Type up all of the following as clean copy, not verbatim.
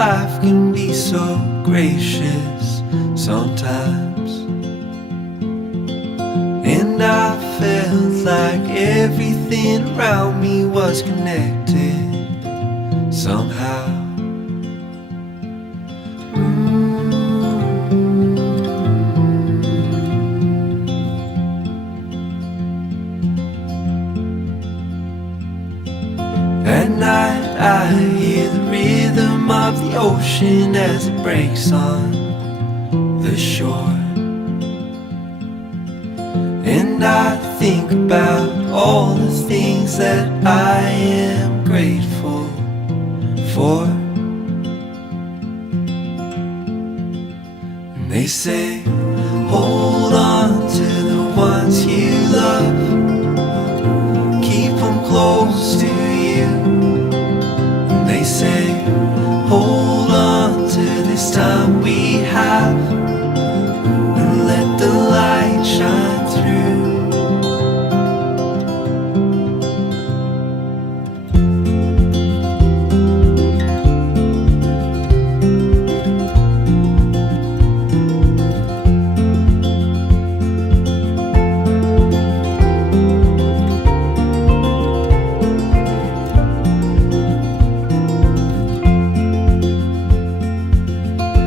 life can be so gracious sometimes. And I felt like everything around me was connected somehow. At night I hear the rhythm of the ocean as it breaks on the shore. And I think about all the things that I am grateful for. And they say, hold on to the ones you love, keep them close to you. And they say, hold on to this time we have, and let the light shine through.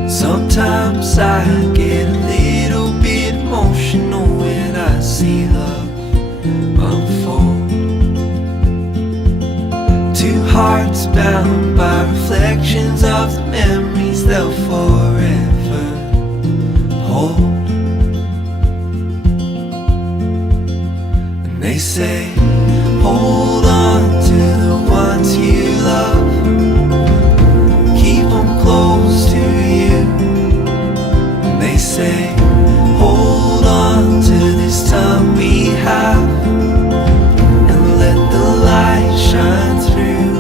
Sometimes I get a little bit emotional when I see love unfold. Two hearts bound by reflections of the memories they'll forever hold. And they say, hold on to the ones you love, keep them close to you. They say, hold on to this time we have, and let the light shine through.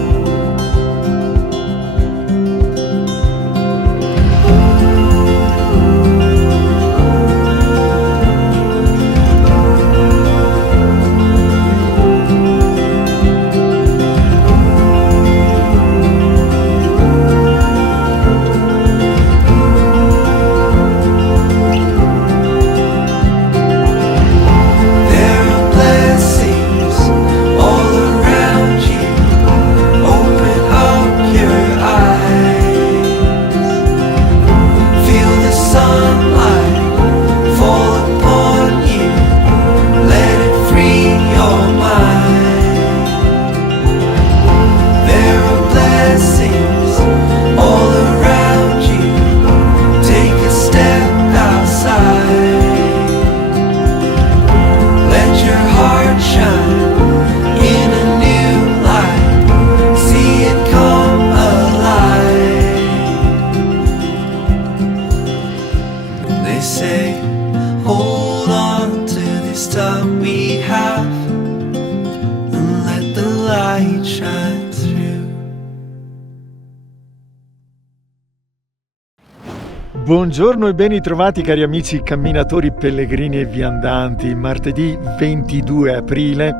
Buongiorno e ben ritrovati cari amici camminatori, pellegrini e viandanti. Martedì 22 aprile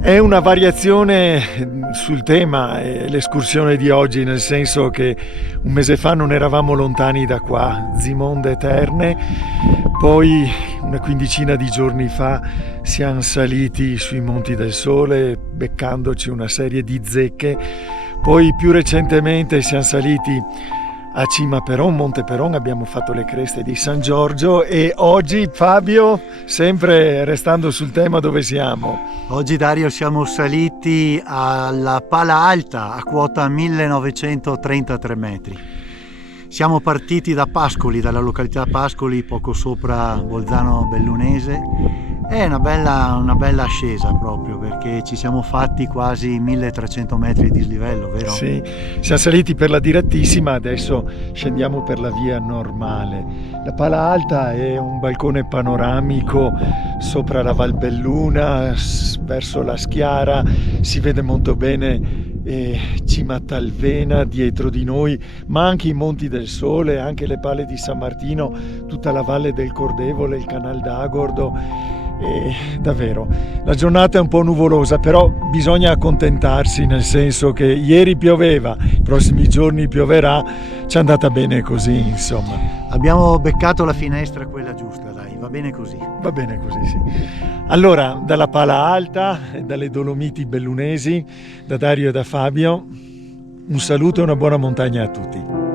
è una variazione sul tema, l'escursione di oggi, nel senso che un mese fa non eravamo lontani da qua, Zimon de Terne, poi una quindicina di giorni fa siamo saliti sui Monti del Sole beccandoci una serie di zecche, poi più recentemente siamo saliti a cima Peron, Monte Peron, abbiamo fatto le creste di San Giorgio e oggi, Fabio, sempre restando sul tema, dove siamo? Oggi, Dario, siamo saliti alla Pala Alta a quota 1933 metri. Siamo partiti da Pascoli, dalla località Pascoli, poco sopra Bolzano Bellunese. È una bella ascesa proprio, perché ci siamo fatti quasi 1300 metri di dislivello, vero? Sì, siamo saliti per la direttissima, adesso scendiamo per la Via Normale. La Pala Alta è un balcone panoramico sopra la Val Belluna, verso la Schiara, si vede molto bene Cima Talvena dietro di noi, ma anche i Monti del Sole, anche le Pale di San Martino, tutta la Valle del Cordevole, il Canal d'Agordo. E davvero, la giornata è un po' nuvolosa, però bisogna accontentarsi, nel senso che ieri pioveva, i prossimi giorni pioverà, ci è andata bene così, insomma. Abbiamo beccato la finestra quella giusta, dai, va bene così. Va bene così, sì. Allora, dalla Pala Alta, dalle Dolomiti Bellunesi, da Dario e da Fabio, un saluto e una buona montagna a tutti.